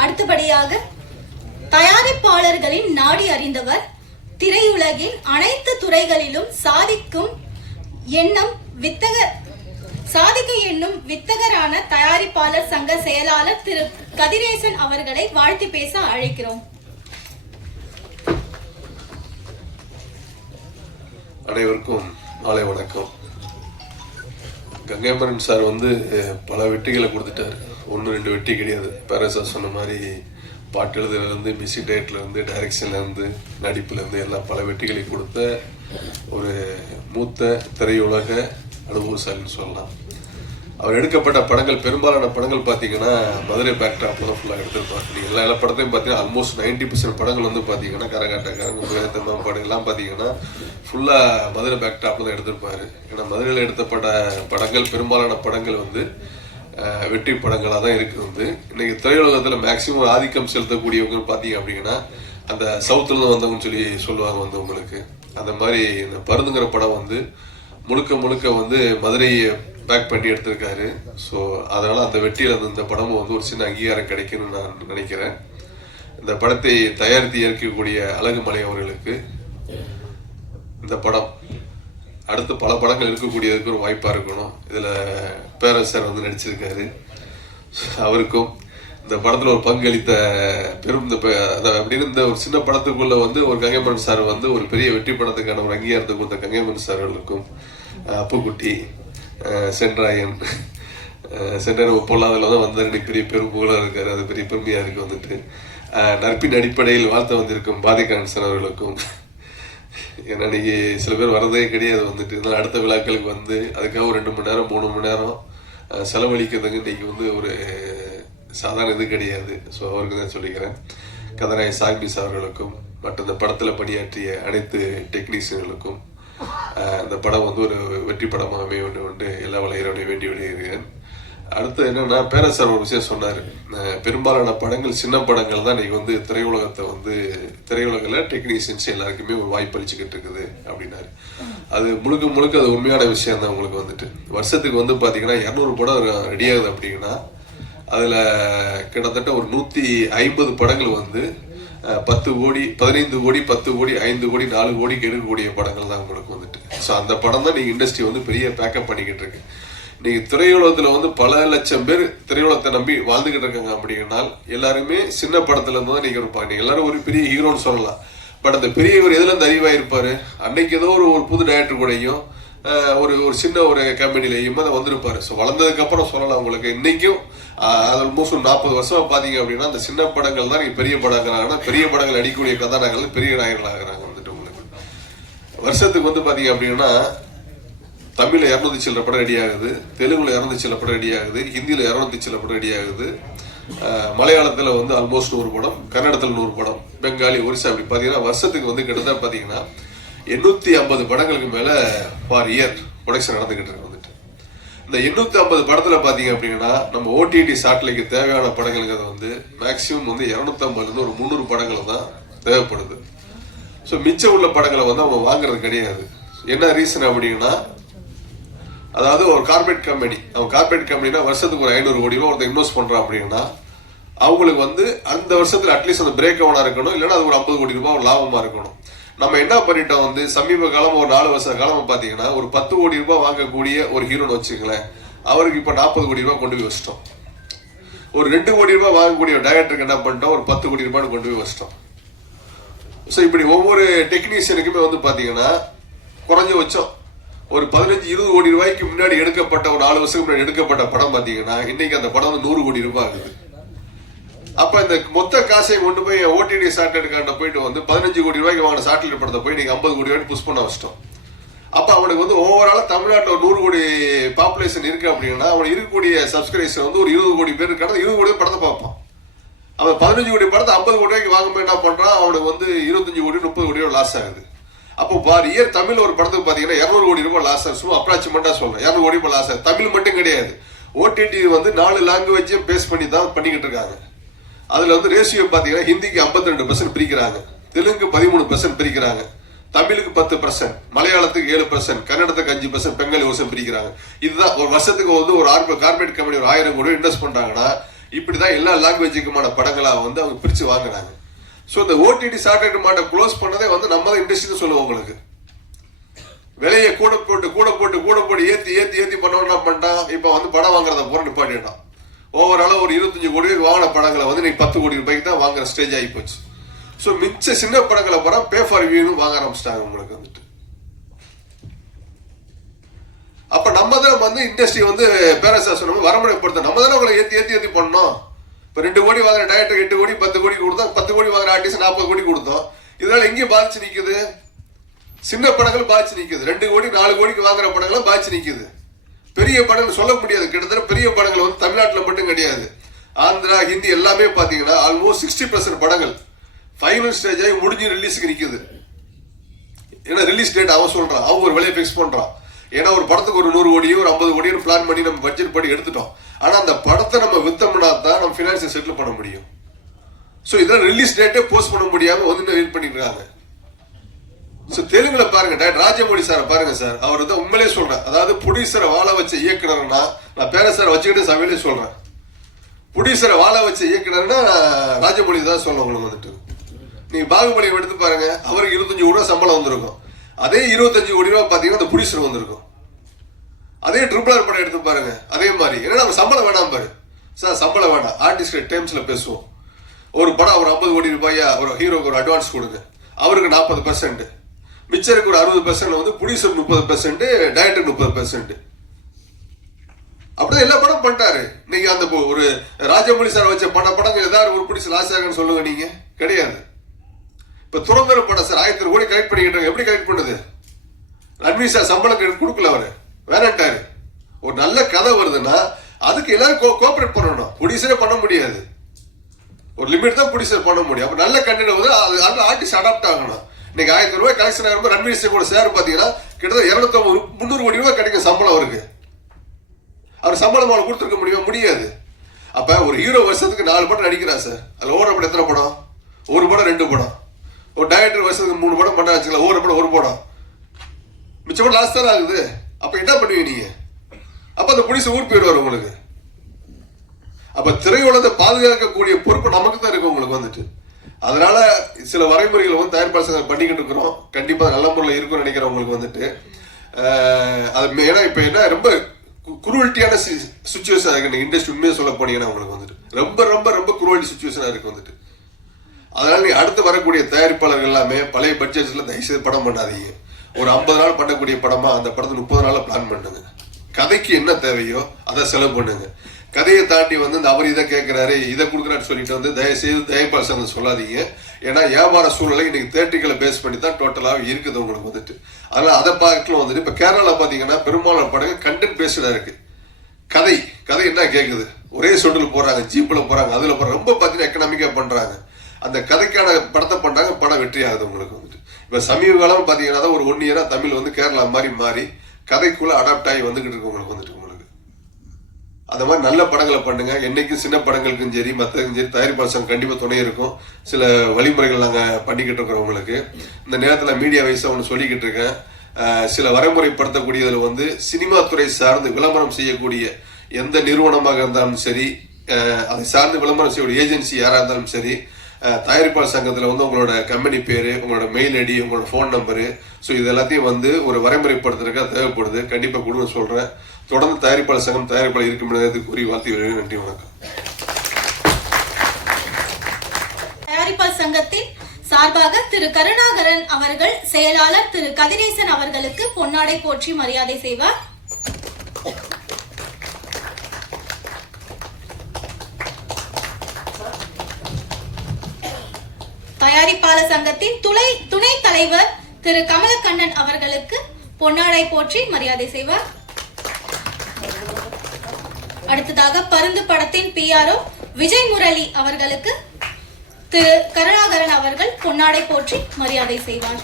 அடுத்தபடியாக தயாரிப்பாளர்களின் நாடி அறிந்தவர், திரையுலகின் அனைத்து துறைகளிலும் சாதிக்க எண்ணும் வித்தகரான தயாரிப்பாளர் சங்க செயலாளர் திரு கதிரேசன் அவர்களை வாழ்த்தி பேச அழைக்கிறோம். அனைவருக்கும் மாலை வணக்கம். கங்கைமரன் சார் பல வெற்றிகளை கொடுத்துட்டாரு. 1-2 வெற்றி கிடையாது. பேரசார் சொன்ன மாதிரி பாட்டு எழுதுலேருந்து, மியூசிக் டைரக்டர்லேருந்து, டைரக்ஷன்லேருந்து, நடிப்புலேருந்து எல்லாம் பல வெற்றிகளை கொடுத்த ஒரு மூத்த திரையுலக அனுபவசாலின்னு சொல்லலாம். அவர் எடுக்கப்பட்ட படங்கள், பெரும்பாலான படங்கள் பார்த்தீங்கன்னா மதுரை பேக்ட்ராப்பில் தான் ஃபுல்லாக எடுத்திருப்பார். நீங்கள் எல்லா படத்தையும் பார்த்தீங்கன்னா ஆல்மோஸ்ட் 90% படங்கள் பார்த்தீங்கன்னா கரகாட்டக்காரங்க, படம் எல்லாம் பார்த்தீங்கன்னா ஃபுல்லாக மதுரை பேக்ட்ராப்பில் தான் எடுத்திருப்பார். ஏன்னா மதுரையில் எடுத்தப்பட்ட படங்கள், பெரும்பாலான படங்கள் வெற்றி படங்களாக தான் இருக்குது. இன்னைக்கு திரையுலகத்தில் மேக்சிமம் ஆதிக்கம் செலுத்தக்கூடியவங்க பார்த்தீங்க அப்படின்னா அந்த சவுத்துலேருந்து வந்தவங்கன்னு சொல்லுவாங்க உங்களுக்கு. அந்த மாதிரி இந்த பருந்துங்கிற படம் முழுக்க மதுரையை பேக் பண்ணி எடுத்திருக்காரு. ஸோ அதனால் அந்த வெற்றியில் இந்த படமும் ஒரு சின்ன அங்கீகாரம் கிடைக்கும்னு நான் நினைக்கிறேன். இந்த படத்தை தயாரித்து இயக்கக்கூடிய அழகுமலை அவர்களுக்கு இந்த படம் அடுத்து பல படங்கள் இருக்கக்கூடியதுக்கு ஒரு வாய்ப்பாக இருக்கணும். இதில் பேரரசர் நடிச்சிருக்காரு. அவருக்கும் இந்த படத்தில் ஒரு பங்களித்த பெரும் அப்படின்னு இந்த ஒரு சின்ன படத்துக்குள்ள ஒரு கங்கைமரன் சார் ஒரு பெரிய வெற்றி படத்துக்கான ஒரு அங்கீகாரத்தை கொடுத்த கங்கைமரன் சார்களுக்கும், அப்புக்குட்டி, சென்றாயன் பொல்லாதில் வந்தார். பெரிய பெரும்புகளாக இருக்காரு. அது பெரிய பெருமையாக இருக்கு. நட்பின் அடிப்படையில் வாழ்த்த வந்திருக்கும் பாதிகான் சார் அவர்களுக்கும், ஏன்னா இன்னைக்கு சில பேர் வரதே கிடையாது. அடுத்த விழாக்களுக்கு அதுக்காக ஒரு 2 மணி நேரம் 3 மணி நேரம் செலவழிக்கிறதுக்கு இன்னைக்கு ஒரு சாதாரண இது கிடையாது. ஸோ அவருக்கு தான் சொல்லிக்கிறேன். கதராய சாக்னிஸ் அவர்களுக்கும் மற்ற இந்த படத்தில் பணியாற்றிய அனைத்து டெக்னீஷியன்களுக்கும் இந்த படம் ஒரு வெற்றி படமாக அமைய வேண்டும் எல்லா வளையரோடைய வேண்டி விடுகிறேன். அடுத்து என்னன்னா, பேரரசர் ஒரு விஷயம் சொன்னார். பெரும்பாலான படங்கள் சின்ன படங்கள் தான் இன்னைக்கு திரையுலகத்தை திரையுலகில் டெக்னீஷியன்ஸ் எல்லாருக்குமே ஒரு வாய்ப்பு அளிச்சுக்கிட்டு இருக்குது அப்படின்னாரு. அது முழுக்க அது உண்மையான விஷயம் தான். உங்களுக்கு வருஷத்துக்கு பார்த்தீங்கன்னா 200 படம் ரெடி ஆகுது அப்படின்னா அதில் கிட்டத்தட்ட ஒரு 150 படங்கள் 10 கோடி, 15 கோடி, 10 கோடி, 5 கோடி, 4 கோடிக்கு எடுக்கக்கூடிய படங்கள் தான் உங்களுக்கு ஸோ அந்த படம் தான் நீங்கள் இண்டஸ்ட்ரி பெரிய பேக்கப் பண்ணிக்கிட்டு இருக்கு. நீங்க திரையுலகத்தில் பல லட்சம் பேர் திரையுலகத்தை நம்பி வாழ்ந்துகிட்டு இருக்காங்க அப்படின்னா எல்லாருமே சின்ன படத்துல இருந்து தான் நீங்க இருப்பாங்க. நீங்க எல்லாரும் ஒரு பெரிய ஹீரோன்னு சொல்லலாம். பட் அந்த பெரியவர் எதுல இருந்து அறிவாயிருப்பாரு? அன்னைக்கு ஏதோ ஒரு புது டைரக்டர் கூடயும் ஒரு சின்ன ஒரு கம்பெனிலையும் வந்திருப்பாரு. ஸோ வளர்ந்ததுக்கு அப்புறம் சொல்லலாம் உங்களுக்கு. இன்னைக்கும் ஆல்மோஸ்ட் 40 வருஷமா பாத்தீங்க அப்படின்னா அந்த சின்ன படங்கள் தான் நீங்க பெரிய படங்களாக, பெரிய படங்கள் அடிக்கக்கூடிய கதாநாயகர்கள் பெரிய நாயகர்கள் ஆகிறாங்க. உங்களுக்கு வருஷத்துக்கு பாத்தீங்க அப்படின்னா தமிழ்ல 200 சில்லற படம் ரெடி ஆகுது, தெலுங்குல 200 சில்லற படம் ரெடி ஆகுது, ஹிந்தியில 200 சில்லற படம் ரெடி ஆகுது, மலையாளத்துல ஆல்மோஸ்ட் 100 படம், கன்னடத்துல 100 படம், பெங்காலி, ஒரிசா அப்படி பாத்தீங்கன்னா வருஷத்துக்கு கிட்டத்தட்ட பாத்தீங்கன்னா 850 படங்களுக்கு மேல ஃபார் இயர் ப்ரொடக்ஷன் நடந்துகிட்டு இருக்கு. இந்த 850 படத்துல பாத்தீங்க அப்படின்னா நம்ம ஓடிடி சாட்டிலைக்கு தேவையான படங்களுக்கு மேக்சிமம் 250 இருந்து ஒரு 300 படங்கள் தான் தேவைப்படுது. ஸோ மிச்சம் உள்ள படங்களை அவங்க வாங்குறது கிடையாது. என்ன ரீசன் அப்படின்னா, அதாவது ஒரு கார்பரேட் கம்பெனி, அவங்க கார்பரேட் கம்பெனினா வருஷத்துக்கு ஒரு 500 கோடி ரூபா ஒருத்தர் இன்வெஸ்ட் பண்றான் அப்படின்னா அவங்களுக்கு அந்த வருஷத்துல அட்லீஸ்ட் அந்த பிரேக் அவனா இருக்கணும், இல்லைன்னா அது ஒரு 50 கோடி ரூபாய் ஒரு லாபமா இருக்கணும். நம்ம என்ன பண்ணிட்டோம், சமீப காலம் ஒரு 4 வருஷ காலம் பாத்தீங்கன்னா ஒரு 10 கோடி ரூபாய் வாங்கக்கூடிய ஒரு ஹீரோன்னு வச்சுங்களேன், அவருக்கு இப்ப 40 கோடி ரூபாய் கொண்டு போய் வச்சிட்டோம். ஒரு 2 கோடி ரூபாய் வாங்கக்கூடிய டைரக்டருக்கு என்ன பண்ணிட்டோம், ஒரு 10 கோடி ரூபாய் கொண்டு போய் வச்சிட்டோம். ஸோ இப்படி ஒவ்வொரு டெக்னீஷியனுக்குமே பாத்தீங்கன்னா குறைஞ்சபட்சம் ஒரு 15-20 கோடி ரூபாய்க்கு முன்னாடி எடுக்கப்பட்ட ஒரு 4 வருஷத்துக்கு முன்னாடி எடுக்கப்பட்ட படம் பாத்தீங்கன்னா இன்னைக்கு அந்த படம் 100 கோடி ரூபாய் ஆகுது. அப்ப இந்த மொத்த காசை கொண்டு போய் ஓடிடி சாட்டிலைட் போயிட்டு 15 கோடி ரூபாய்க்கு வாங்கின சாட்டிலைட் படத்தை போய் நீங்க 50 கோடி ரூபாய்க்கு புஷ் பண்ண வச்சிட்டோம். அப்ப அவனுக்கு ஓவராலா தமிழ்நாட்டில் ஒரு 100 கோடி பாப்புலேஷன் இருக்கு அப்படின்னா அவனுக்கு இருக்கக்கூடிய சப்ஸ்கிரைபர் ஒரு 20 கோடி பேர் இருக்கான 20 கோடி படத்தை பார்ப்பான். அவன் 15 கோடி படத்தை 50 கோடி ரூபாய்க்கு வாங்கும்போது என்ன பண்றான், அவனுக்கு 25 கோடி 30 கோடி ரூபாய் லாஸ் ஆகுது. அப்போ பார் இயர் தமிழ் ஒரு படத்துக்கு பாத்தீங்கன்னா 200 கோடி ரூபாய் லாஸ் ஆகுது. சும்மா அப்ராக்சிமெண்டா சொல்றேன், 200 கோடி ரூபாய் லாஸ் ஆகுது. தமிழ் மட்டும் கிடையாது, ஓடிடி 4 லாங்குவேஜையும் பேஸ் பண்ணி தான் பண்ணிக்கிட்டு இருக்காங்க. அதுல ரேஷியோ பாத்தீங்கன்னா ஹிந்திக்கு 52% பிரிக்கிறாங்க, தெலுங்கு 13% பிரிக்கிறாங்க, தமிழுக்கு 10%, மலையாளத்துக்கு 7%, கன்னடத்துக்கு 5%, பெங்காலி 1% பிரிக்கிறாங்க. இதுதான் ஒரு வருஷத்துக்கு ஒரு கார்பரேட் கம்பெனி ஒரு 1000 கோடி இன்வெஸ்ட் பண்றாங்கன்னா இப்படிதான் எல்லா லாங்குவேஜுக்குமான படங்களா வந்து அவங்க பிரிச்சு வாங்குறாங்க. ஸோ இந்த ஓடிடி சேட்டலைட் மார்க்கெட் க்ளோஸ் பண்ணதே வந்து நம்ம தான் இண்டஸ்ட்ரின்னு சொல்லுவோம். உங்களுக்கு விலையை கூட போட்டு ஏத்தி பண்ணோம். என்ன பண்ணிட்டான், இப்ப வந்து படம் வாங்குறத போற நிப்பாட்டிட்டான். ஓவரால ஒரு 25 கோடி ரூபாய் வாங்கின படங்களை வந்து நீ 10 கோடி ரூபாய்க்கு தான் வாங்குற ஸ்டேஜ் ஆகி போச்சு. ஸோ மிச்ச சின்ன படங்களை போற பே ஃபார் வியூன்னு வாங்க ஆரம்பிச்சிட்டாங்க உங்களுக்கு வந்துட்டு. அப்ப நம்ம தான் வந்து இண்டஸ்ட்ரி வந்து பேரரசா சொன்ன வரமுறைப்படுத்த நம்ம தானே உங்களை ஏத்தி பண்ணோம். இப்ப 2 கோடி வாங்குற டைரக்டர் 8 கோடி 10 கோடி கொடுத்தோம், 10 கோடி வாங்குற ஆர்டிஸ்ட் 40 கோடி கொடுத்தோம். இதனால எங்கேயும் பாதிச்சு நிக்குது, சின்ன படங்கள் பாதிச்சு நிக்குது. 2 கோடி 4 கோடிக்கு வாங்குற படங்களும் பாதிச்சு நிக்குது. பெரிய படங்கள் சொல்ல முடியாது, கிட்டத்தட்ட பெரிய படங்கள் வந்து தமிழ்நாட்டில் மட்டும் கிடையாது, ஆந்திரா ஹிந்தி எல்லாமே பாத்தீங்கன்னா ஆல்மோஸ்ட் 60% படங்கள் ஃபைனல் ஸ்டேஜ் ஆகி முடிஞ்சு ரிலீஸுக்கு நிக்குது. ஏன்னா ரிலீஸ் டேட் அவன் சொல்றான், அவங்க ஒரு விலையை பிக்ஸ் பண்றான். ஏன்னா ஒரு படத்துக்கு ஒரு 100 கோடியோ ஒரு 50 கோடியோ பிளான் பண்ணி நம்ம பட்ஜெட் படி எடுத்துட்டோம். ஆனா அந்த படத்தை நம்ம வித்தோம்னா தான் நம்ம பினான்சியல் செட்டில் பண்ண முடியும். ஸோ இதெல்லாம் ரிலீஸ் டேட்டே போஸ்ட் பண்ண முடியாம வந்து வெயிட் பண்ணிட்டு இருக்காங்க. ஸோ தெலுங்குல பாருங்க, டைரக்டர் ராஜமௌழி சாரை பாருங்க சார், அவர் வந்து உண்மையிலே சொல்றேன், அதாவது ப்ரொடியூசரை வாழ வச்ச இயக்குனர்னா, நான் பேரரசரை வச்சுக்கிட்டு சமையலே சொல்றேன், ப்ரொடியூசரை வாழ வச்ச இயக்குனர்னா ராஜமௌழி தான் சொல்ல. உங்களுக்கு வந்துட்டு நீங்க பாகுபலியை எடுத்து பாருங்க, அவருக்கு 25 கோடி ரூபாய் சம்பளம் வந்திருக்கும். அதே 25 கோடி ரூபாய் பாத்தீங்கன்னா அந்த ப்ரொடியூசர் வந்திருக்கும். அதே RRR படம் எடுத்து பாருங்க, அதே மாதிரி. ஏன்னா நம்ம சம்பளம் வேணாம் பாரு சார், சம்பளம் வேணாம், ஆர்டிஸ்ட் டைம்ஸ்ல பேசுவோம். ஒரு படம் ஒரு 50 கோடி ரூபாயா ஒரு ஹீரோக்கு ஒரு அட்வான்ஸ் கொடுங்க, அவருக்கு 40%, மிச்சருக்கு ஒரு 60% வந்து ப்ரொடியூசர் 30%, டைரக்டர் 30%. அப்படிதான் எல்லா படம் பண்ணிட்டாரு. நீங்க அந்த ஒரு ராஜமௌழி சார் வச்ச படங்கள் ஏதாவது ஒரு ப்ரொடியூசர் லாஸ் ஆகுன்னு சொல்லுங்க, நீங்க கிடையாது. இப்ப துறந்தர படம் சார் 1000 கோடி கலெக்ட் பண்ணிக்கிட்டாங்க. எப்படி கலெக்ட் பண்ணுது? ரன்வீர் சார் சம்பளம் கொடுக்கல, அவரு வேணாட்டாரு. ஒரு நல்ல கதை வருதுன்னா அதுக்கு எல்லாரும் கோஆபரேட் பண்ணணும். ப்ரொடியூசரே பண்ண முடியாது, ஒரு லிமிட் தான் ப்ரொடியூசர் பண்ண முடியும். அப்ப நல்ல கண்டென்ட் வந்து அது ஆர்டிஸ்ட் அடாப்ட் ஆகணும். இன்னைக்கு 1000 ரூபாய் கலெக்ஷன் ஆகும்போது ரன்வீர் சிங் கூட சேர் பாத்தீங்கன்னா கிட்டத்தட்ட 250-300 கோடி ரூபாய் கிடைக்கும் சம்பளம் அவருக்கு. அவர் சம்பளம் அவளை கொடுத்துருக்க முடியாது. அப்ப ஒரு ஹீரோ வருஷத்துக்கு 4 படம் நடிக்கிறார் சார், அதுல ஓடுற படம் எத்தனை படம்? 1 படம் 2 படம். ஒரு டைரக்டர் வருஷத்துக்கு 3 படம் பண்ண வச்சுக்கலாம், ஒவ்வொரு படம் 1 படம், மிச்சம் கூட லாஸ்ட் தான் ஆகுது. அப்ப என்ன பண்ணுவீங்க நீங்க? அப்ப அந்த ப்ரொடியூசர் ஊர் போயிடுவார் உங்களுக்கு. அப்ப திரையுலகத்தை பாதுகாக்கக்கூடிய பொறுப்பு நமக்கு தான் இருக்கு உங்களுக்கு வந்துட்டு. அதனால சில வரைமுறைகள் வந்து தயாரிப்பாளர் சங்கம் பண்ணிக்கிட்டு இருக்கிறோம். கண்டிப்பா நல்ல முறையில் இருக்கும்னு நினைக்கிறவங்களுக்கு வந்துட்டு அது ஏன்னா இப்ப என்ன ரொம்ப குரூவல்ட்டியான சுச்சுவேஷன் இருக்கு இண்டஸ்ட்ரி. உண்மையை சொல்ல போனீங்கன்னா உங்களுக்கு வந்துட்டு ரொம்ப ரொம்ப ரொம்ப குரூவல்ட்டி சுச்சுவேஷனா இருக்கு வந்துட்டு. அதனால நீ அடுத்து வரக்கூடிய தயாரிப்பாளர்கள் எல்லாமே பழைய பட்ஜெட்ல தயவுசெய்து படம் பண்ணாதீங்க. ஒரு 50 நாள் பண்ணக்கூடிய படமா அந்த படத்தை 30 நாள்ல பிளான் பண்ணுங்க. கதைக்கு என்ன தேவையோ அதை செலவு பண்ணுங்க. கதையை தாண்டி வந்து இந்த அவர் இதை கேட்கிறாரு இதை கொடுக்குறாரு சொல்லிட்டு வந்து தயவுசெய்து தயாரிப்பாளர் சங்கம் சொல்லாதீங்க. ஏன்னா வியாபார சூழ்நிலை இன்னைக்கு தேர்ட்டிகளை பேஸ் பண்ணி தான் டோட்டலாக இருக்குது உங்களுக்கு வந்துட்டு. அதனால அதை பார்க்கலாம் வந்துட்டு இப்ப கேரளால பாத்தீங்கன்னா பெரும்பாலான படங்கள் கண்டென்ட் பேஸ்டா இருக்கு. கதை என்ன கேட்குது, ஒரே சொட்டில் போறாங்க, ஜீப்ல போறாங்க, அதுல போறாங்க, ரொம்ப பாத்தீங்கன்னா எக்கனாமிக்கா பண்றாங்க. அந்த கதைக்கான படத்தை பண்றாங்க, படம் வெற்றி ஆகுது உங்களுக்கு வந்துட்டு. இப்ப சமீப காலம் பாத்தீங்கன்னா ஒரு 1 இயரா தமிழ் வந்து கேரளா மாறி கதைக்குள்ள அடாப்ட் ஆகி வந்துகிட்டு இருக்கு உங்களுக்கு வந்துட்டு. உங்களுக்கு அந்த மாதிரி நல்ல படங்களை பண்ணுங்க. என்னைக்கும் சின்ன படங்களுக்கும் சரி மற்றதுக்கும் சரி தயாரிப்பாளர் சங்கம் கண்டிப்பா துணை இருக்கும். சில வழிமுறைகள் நாங்க பண்ணிக்கிட்டு இருக்கிறோம் உங்களுக்கு. இந்த நேரத்துல மீடியா வைஸா ஒன்று சொல்லிக்கிட்டு இருக்கேன். சில வரைமுறைப்படுத்தக்கூடியதுல வந்து சினிமா துறை சார்ந்து விளம்பரம் செய்யக்கூடிய எந்த நிறுவனமாக இருந்தாலும் சரி, அதை சார்ந்து விளம்பரம் செய்யக்கூடிய ஏஜென்சி யாரா இருந்தாலும் சரி, தயாரிப்பாளர் சங்கத்தில் வந்து உங்களோட கம்பெனி பேரு, உங்களோட மெயில் ஐடி, உங்களோட ஃபோன் நம்பரு, ஸோ இது எல்லாத்தையும் வந்து ஒரு வரைமுறைப்படுத்துறதுக்காக தேவைப்படுது. கண்டிப்பா கொடுங்க சொல்றேன். தொடர்ந்து தயாரிப்பாளர் சங்கம் தயாரிப்பாளர் இருக்கும் கூறி வாழ்த்தி வருகிறேன். நன்றி, வணக்கம். தயாரிப்பாளர் சங்கத்தின் சார்பாக திரு கருணாகரன் அவர்கள் செயலாளர் திரு கதிரேசன் அவர்களுக்கு பொன்னாடை போற்றி மரியாதை செய்வார். தயாரிப்பாளர் சங்கத்தின் துணை தலைவர் திரு கமலக்கண்ணன் அவர்களுக்கு பொன்னாடை போற்றி மரியாதை செய்வார். அடுத்ததாக பருந்து படத்தின் PRO விஜய் முரளி அவர்களுக்கு திரு கருணாகரன் அவர்கள் பொன்னாடை போற்றி மரியாதை செய்வார்.